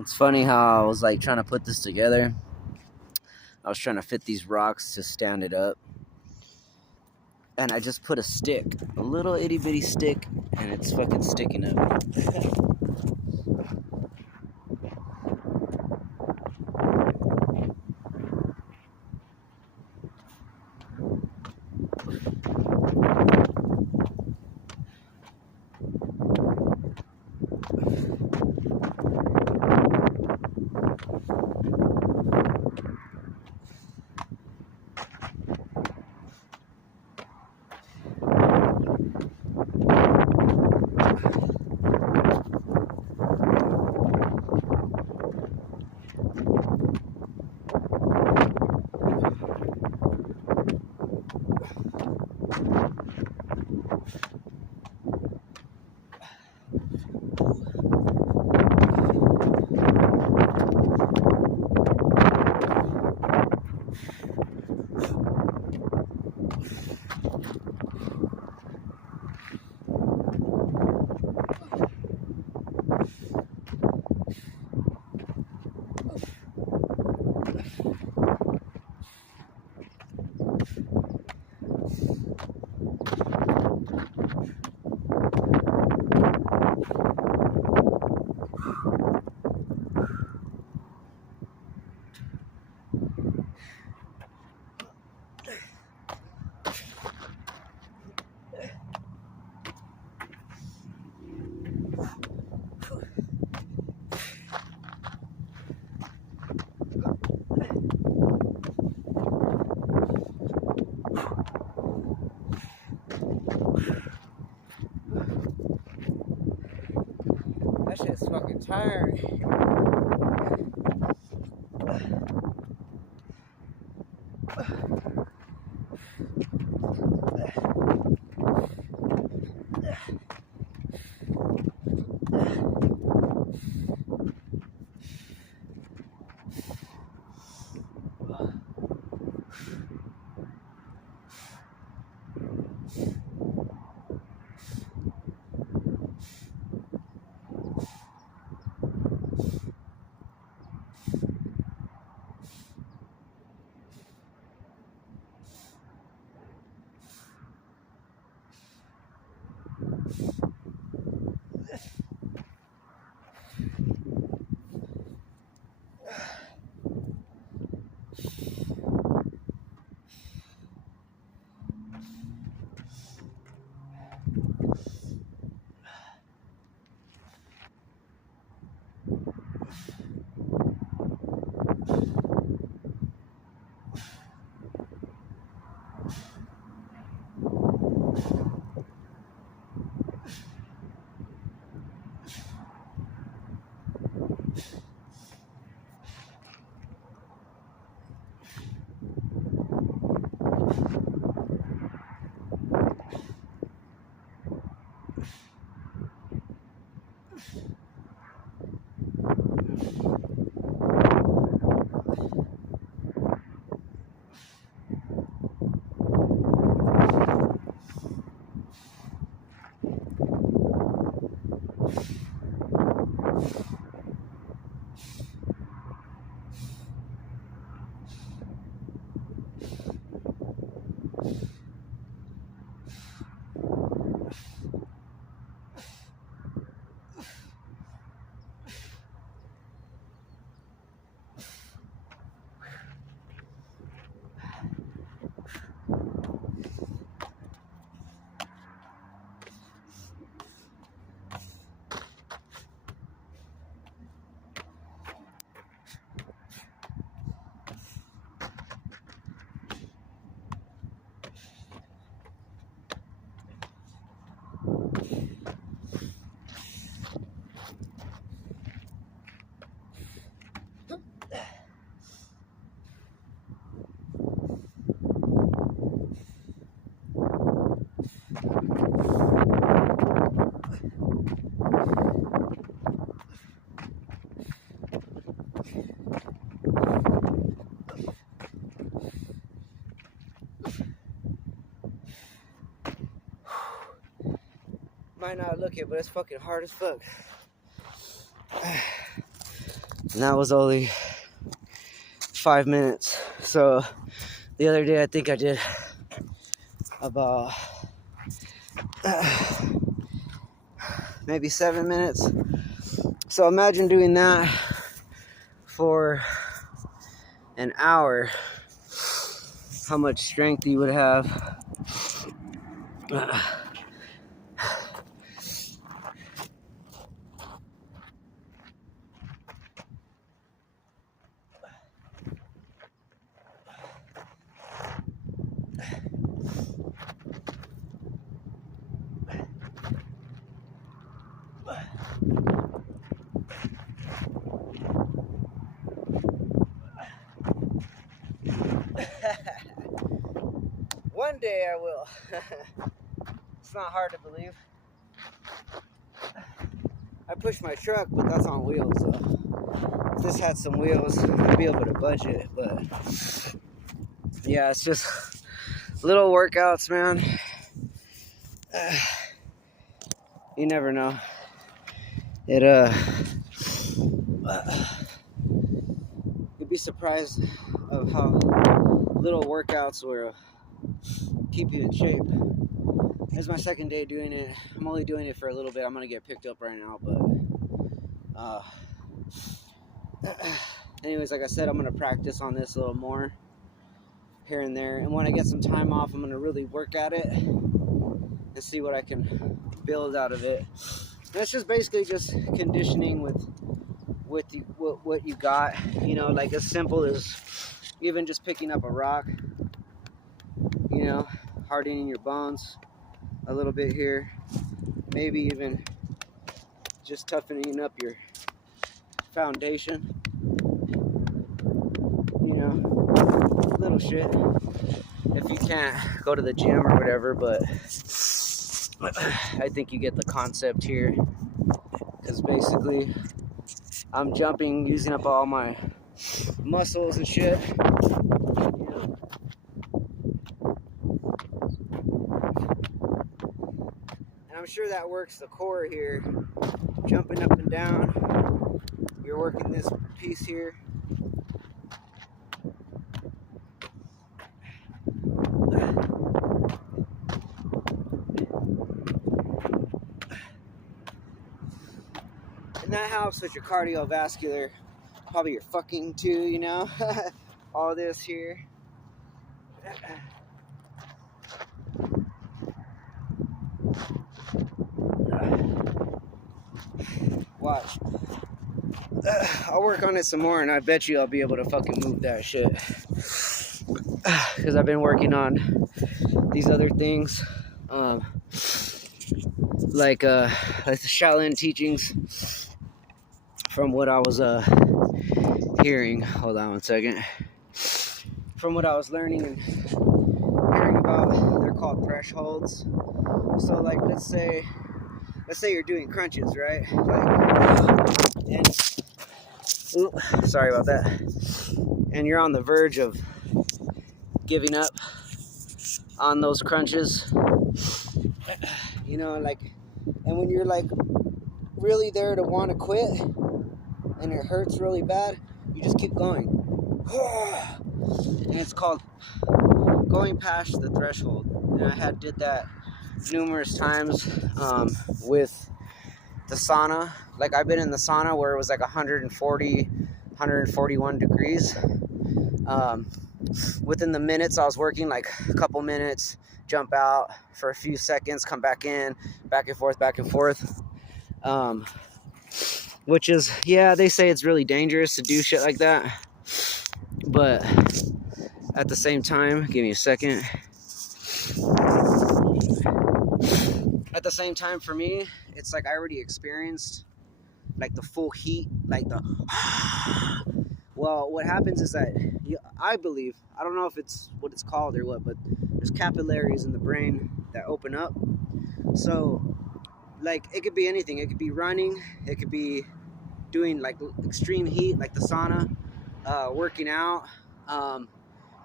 It's funny how I was like trying to put this together. I was trying to fit these rocks to stand it up. And I just put a stick, a little itty bitty stick, and it's fucking sticking up. That shit's fucking tired. Might not look it, but it's fucking hard as fuck. And that was only 5 minutes. So the other day I think I did about maybe 7 minutes. So imagine doing that for an hour, how much strength you would have. One day I will. It's not hard to believe. I push my truck, but that's on wheels, so if this had some wheels, I'd be able to budge it. But yeah, it's just little workouts, man. You never know. You'd be surprised of how little workouts will keep you in shape. This is my second day doing it. I'm only doing it for a little bit. I'm gonna get picked up right now, but anyways, like I said, I'm gonna practice on this a little more here and there, and when I get some time off, I'm gonna really work at it and see what I can build out of it. And it's just basically just conditioning with what you got, you know, like as simple as even just picking up a rock, you know, hardening your bones a little bit here, maybe even just toughening up your foundation, you know, little shit. If you can't go to the gym or whatever, but I think you get the concept here, because basically I'm jumping, using up all my muscles and shit. You know? And I'm sure that works the core here, jumping up and down. You're working this piece here. And that helps with your cardiovascular, probably your fucking too, you know, all this here. Watch. I'll work on it some more, and I bet you I'll be able to fucking move that shit. Because I've been working on these other things, like the Shaolin teachings, from what I was hearing. Hold on one second. From what I was learning and hearing about, they're called thresholds. So like, let's say you're doing crunches, right? Like, sorry about that. And you're on the verge of giving up on those crunches, you know, like, and when you're like really there to want to quit and it hurts really bad, you just keep going. And it's called going past the threshold. And I did that numerous times with the sauna. Like, I've been in the sauna where it was like 140, 141 degrees. Within the minutes I was working, like a couple minutes, jump out for a few seconds, come back in, back and forth. Which is, yeah, they say it's really dangerous to do shit like that. But at the same time, give me a second. At the same time, for me, it's like I already experienced like the full heat, like the well, what happens is that I believe, I don't know if it's what it's called or what, but there's capillaries in the brain that open up. So like, it could be anything. It could be running, it could be doing like extreme heat, like the sauna, working out,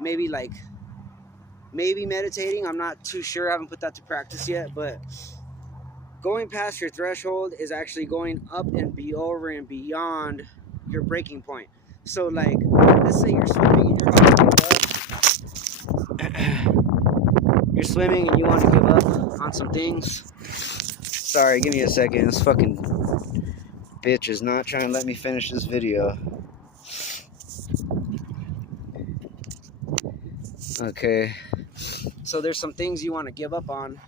maybe meditating. I'm not too sure, I haven't put that to practice yet. But going past your threshold is actually going up and over and beyond your breaking point. So like, let's say you're swimming and you're about to give up. You're swimming and you want to give up on some things. Sorry, give me a second. This fucking bitch is not trying to let me finish this video. Okay. So there's some things you want to give up on.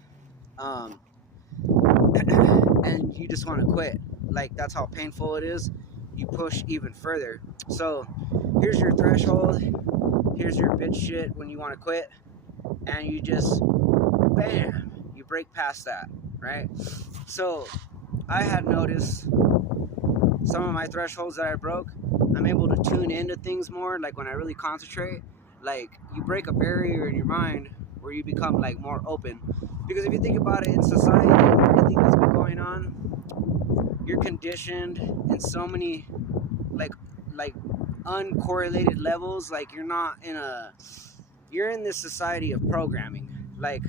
And you just want to quit. Like, that's how painful it is. You push even further. So here's your threshold. Here's your bitch shit when you want to quit. And you just, bam, you break past that, right? So I had noticed some of my thresholds that I broke. I'm able to tune into things more. Like when I really concentrate, like you break a barrier in your mind where you become like more open. Because if you think about it, in society and everything that's been going on, you're conditioned in so many like uncorrelated levels. Like you're in this society of programming, like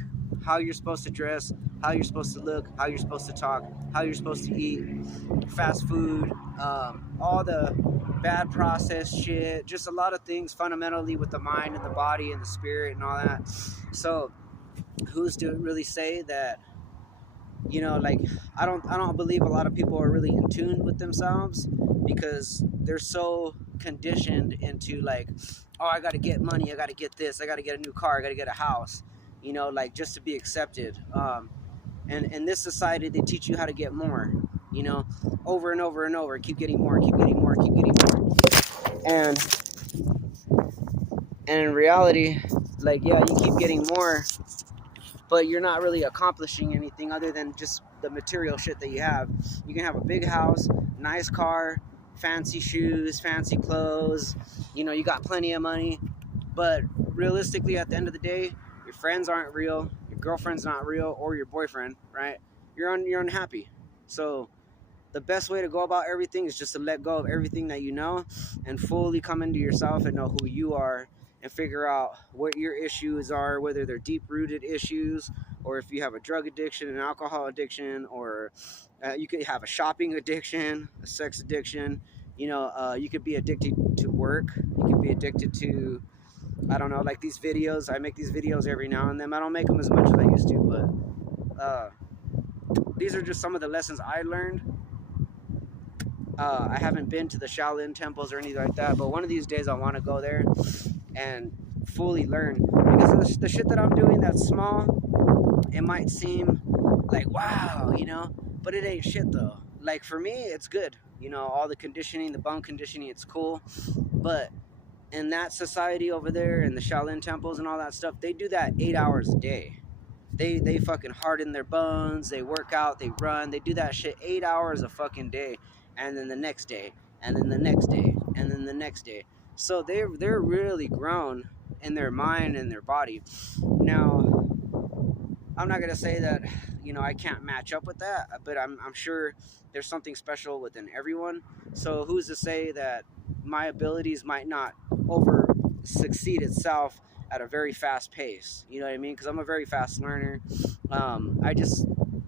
how you're supposed to dress, how you're supposed to look, how you're supposed to talk, how you're supposed to eat, fast food, all the bad processed shit, just a lot of things fundamentally with the mind and the body and the spirit and all that. So who's to really say that, you know, like I don't believe a lot of people are really in tune with themselves, because they're so conditioned into like, oh, I got to get money, I got to get this, I got to get a new car, I got to get a house, you know, like just to be accepted. And in this society, they teach you how to get more, you know, over and over and over, keep getting more, keep getting more, keep getting more. And in reality, like, yeah, you keep getting more, but you're not really accomplishing anything other than just the material shit that you have. You can have a big house, nice car, fancy shoes, fancy clothes, you know, you got plenty of money, but realistically at the end of the day, your friends aren't real, your girlfriend's not real, or your boyfriend, right? You're unhappy. So the best way to go about everything is just to let go of everything that you know and fully come into yourself and know who you are, and figure out what your issues are, whether they're deep-rooted issues, or if you have a drug addiction, an alcohol addiction, or you could have a shopping addiction, a sex addiction. You know, you could be addicted to work. You could be addicted to, I don't know, like these videos. I make these videos every now and then. I don't make them as much as I used to, but these are just some of the lessons I learned. I haven't been to the Shaolin temples or anything like that, but one of these days I want to go there and fully learn, because the shit that I'm doing that's small, it might seem like wow, you know, but it ain't shit though. Like for me, it's good, you know, all the conditioning, the bone conditioning, it's cool, but in that society over there in the Shaolin temples and all that stuff, they do that 8 hours a day. They fucking harden their bones, they work out, they run, they do that shit 8 hours a fucking day, and then the next day, and then the next day, and then the next day. So they're really grown in their mind and their body. Now, I'm not gonna say that, you know, I can't match up with that, but I'm sure there's something special within everyone. So who's to say that my abilities might not over succeed itself at a very fast pace? You know what I mean? Because I'm a very fast learner. I just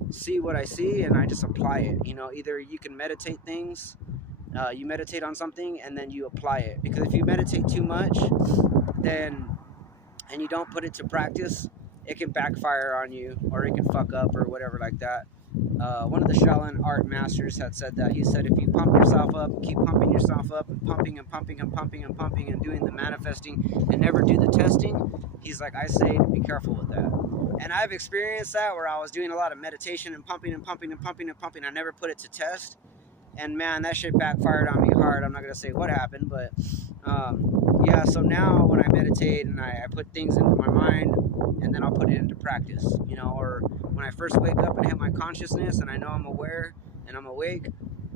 see what I see and I just apply it. You know, either you can meditate things, you meditate on something and then you apply it. Because if you meditate too much, then and you don't put it to practice, it can backfire on you, or it can fuck up, or whatever like that. One of the Shaolin art masters had said that. He said, if you pump yourself up, keep pumping yourself up, and pumping and pumping and pumping and pumping and doing the manifesting and never do the testing, he's like, I say to be careful with that. And I've experienced that, where I was doing a lot of meditation and pumping and pumping and pumping and pumping. I never put it to test. And man, that shit backfired on me hard. I'm not going to say what happened, but yeah, so now when I meditate and I put things into my mind, and then I'll put it into practice, you know, or when I first wake up and hit my consciousness and I know I'm aware and I'm awake,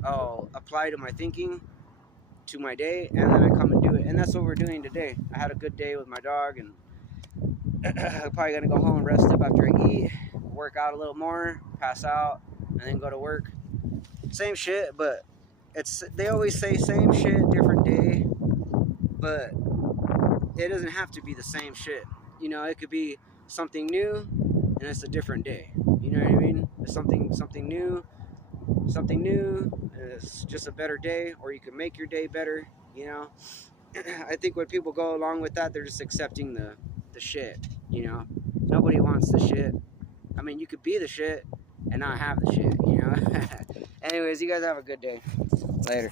I'll apply to my thinking, to my day, and then I come and do it. And that's what we're doing today. I had a good day with my dog, and I'm probably going to go home and rest up after I eat, work out a little more, pass out, and then go to work. Same shit, but they always say same shit, different day, but it doesn't have to be the same shit. You know, it could be something new and it's a different day. You know what I mean? It's something new, something new. It's just a better day, or you can make your day better, you know. I think when people go along with that, they're just accepting the shit, you know. Nobody wants the shit. I mean, you could be the shit and not have the shit, you know. Anyways, you guys have a good day. Later.